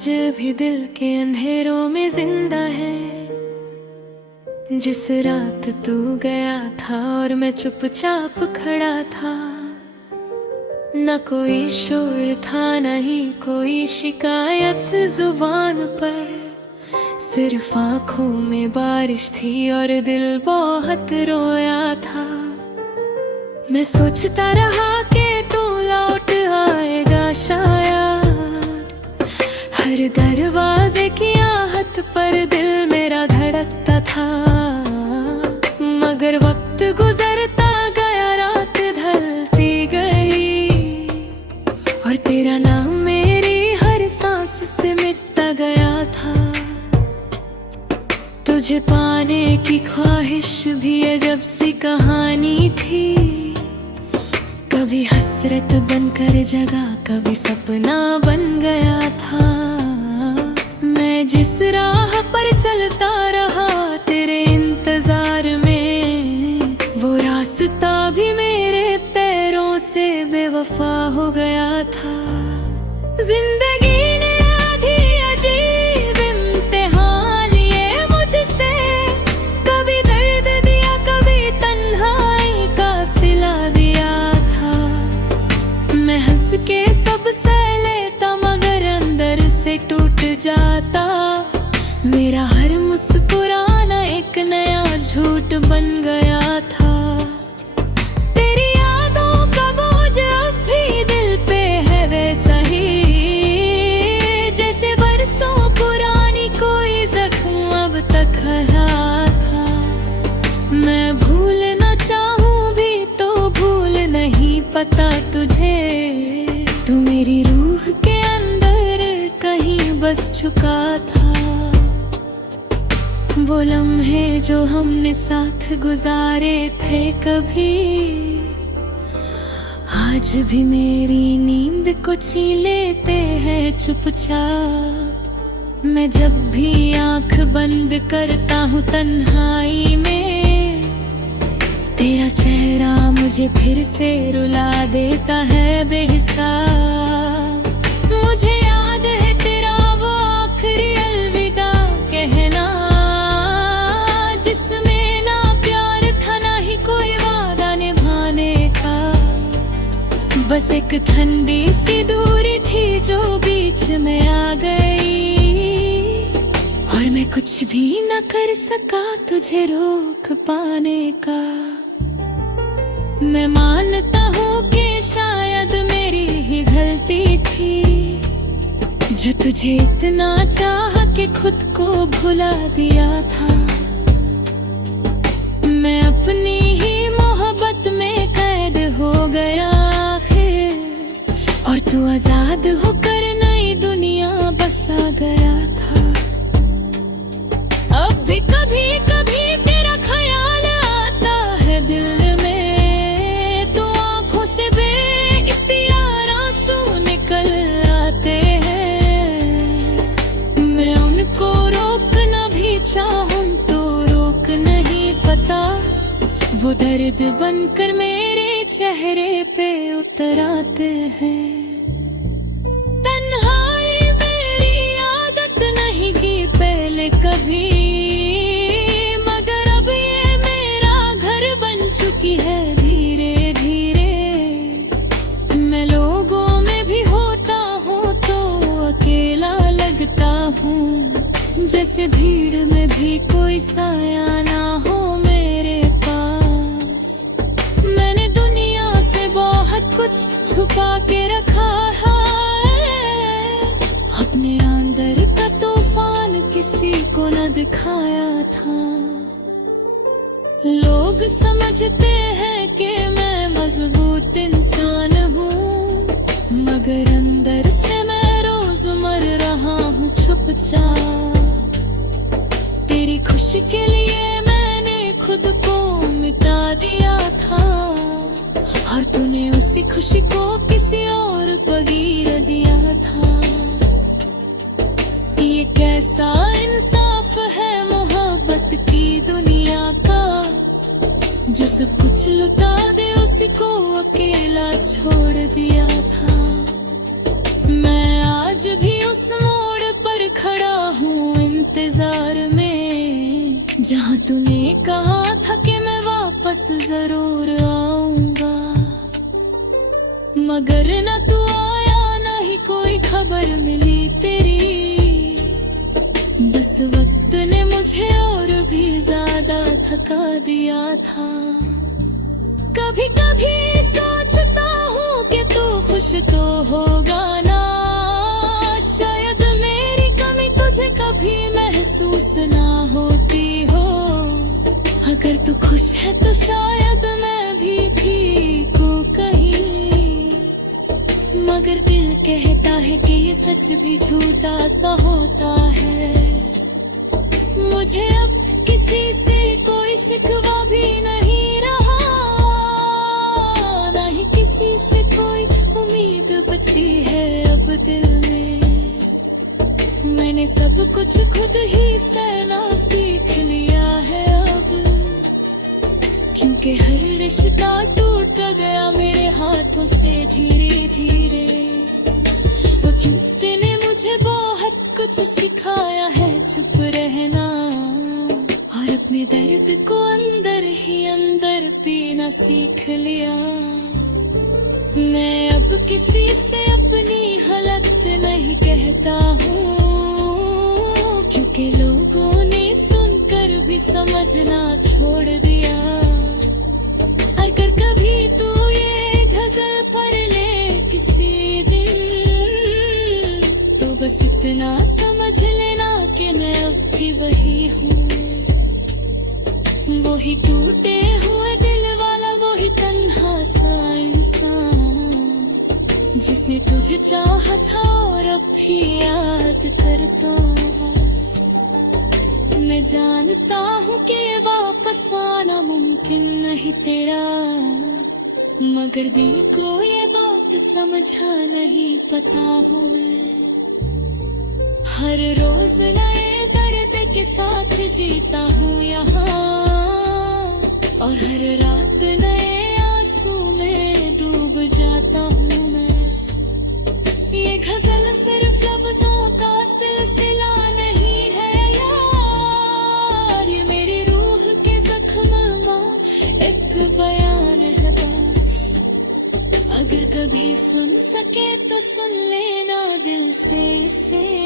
आज भी दिल के अंधेरों में जिंदा है। जिस रात तू गया था और मैं चुपचाप खड़ा था, न कोई शोर था न ही कोई शिकायत जुबान पर, सिर्फ आंखों में बारिश थी और दिल बहुत रोया था। मैं सोचता रहा कि तू लौट आएगा शायद, हर दरवाजे की आहट पर दिल मेरा धड़कता था। मगर वक्त गुजरता गया, रात ढलती गई और तेरा नाम मेरी हर सांस से मिटता गया था। तुझे पाने की ख्वाहिश भी अजब सी कहानी थी, कभी हसरत बनकर जगा, कभी सपना बन गया था। मैं जिस राह पर चलता रहा तेरे इंतजार में, वो रास्ता भी मेरे पैरों से बेवफा हो गया था। जिंदगी ने आधी अजीब इम्तिहान लिए मुझसे, कभी दर्द दिया कभी तन्हाई का सिला दिया था। मैं हंस के सब सह लेता मगर अंदर से टूट जाता, मेरा हर मुस्कुराना एक नया झूठ बन गया था। तेरी यादों का बोझ अब भी दिल पे है वैसा ही, जैसे बरसों पुरानी कोई जख्म अब तक हरा था। मैं भूलना चाहूं भी तो भूल नहीं पता तुझे, तू मेरी रूह के अंदर कहीं बस चुका था। वो लम्हे जो हमने साथ गुजारे थे कभी, आज भी मेरी नींद को छीन लेते हैं चुपचाप। मैं जब भी आंख बंद करता हूँ तन्हाई में, तेरा चेहरा मुझे फिर से रुला देता है बेहिसाब। मुझे याद है तेरा वो आखिरी अलविदा कहना, जिसमें ना प्यार था ना ही कोई वादा निभाने का। बस एक ठंडी सी दूरी थी जो बीच में आ गई, और मैं कुछ भी न कर सका तुझे रोक पाने का। मैं मानता हूँ कि शायद मेरी ही गलती थी, जो तुझे इतना चाह के खुद को भुला दिया था। मैं अपनी ही मोहब्बत में कैद हो गया आखिर, और तू आजाद होकर नई दुनिया बसा गया था। अब भी कभी कभी तेरा ख्याल आता है दिल में, तो आंखों से बेइख्तियार आंसू निकल आते हैं। मैं उनको रोकना भी चाहूं तो रोक नहीं पता, वो दर्द बनकर मेरे चेहरे पे उतर आते हैं। तन्हाई मेरी आदत नहीं की पहले कभी, मगर अब ये मेरा घर बन चुकी है धीरे धीरे। मैं लोगों में भी होता हूँ तो अकेला लगता हूँ, जैसे भीड़ में भी कोई साया ना हो मेरे पास। मैंने दुनिया से बहुत कुछ छुपा के रखा है, अपने अंदर का तूफान किसी को न दिखाया था। लोग समझते हैं कि मैं मजबूत इंसान हूँ, मगर अंदर से मैं रोज मर रहा हूँ चुपचाप। तेरी खुशी के लिए मैंने खुद को मिटा दिया था, और तूने उसी खुशी को किसी और को गिरा दिया था। ये कैसा इंसाफ है मोहब्बत की दुनिया का, जो सब कुछ लुटा दे उसी को अकेला छोड़ दिया था। मैं आज भी उस मोड़ जहाँ तूने कहा था कि मैं वापस जरूर आऊंगा, मगर न तू आया, ना ही कोई खबर मिली तेरी। बस वक्त ने मुझे और भी ज्यादा थका दिया था। कभी कभी सोचता हूँ कि तू खुश तो होगा ना, शायद मेरी कमी तुझे कभी महसूस ना होती हो। अगर तू खुश है तो शायद मैं भी ठीक हूँ कहीं, मगर दिल कहता है कि ये सच भी झूठा सा होता है। मुझे अब किसी से कोई शिकवा भी नहीं रहा, ना ही किसी से कोई उम्मीद बची है अब दिल में। मैंने सब कुछ खुद ही सहना सीख लिया है अब, क्योंकि हर रिश्ता टूट गया मेरे हाथों से धीरे धीरे। वो क्योंकि ने मुझे बहुत कुछ सिखाया है, चुप रहना और अपने दर्द को अंदर ही अंदर पीना सीख लिया। मैं अब किसी से अपनी हालत नहीं कहता हूँ, क्योंकि लोगों ने सुनकर भी समझना छोड़ दिया। अगर कभी तू ये गजल पढ़ ले किसी दिन, तो बस इतना समझ लेना कि मैं अब भी वही हूँ, वही टूटे हुए दिल वाला, वही तन्हा सा इंसान जिसने तुझे चाहा था और अब भी याद करता है। मैं जानता हूँ कि ये वापस आना मुमकिन नहीं तेरा, मगर दिल को ये बात समझा नहीं पता हूँ मैं। हर रोज नए दर्द के साथ जीता हूँ यहाँ, और हर रात नए आंसू में डूब जाता हूँ मैं। ये गजल सिर्फ लफ्जों का सिलसिला नहीं है यार, ये मेरी रूह के जख्म मां एक बयान है बस। अगर कभी सुन सके तो सुन लेना दिल से इसे।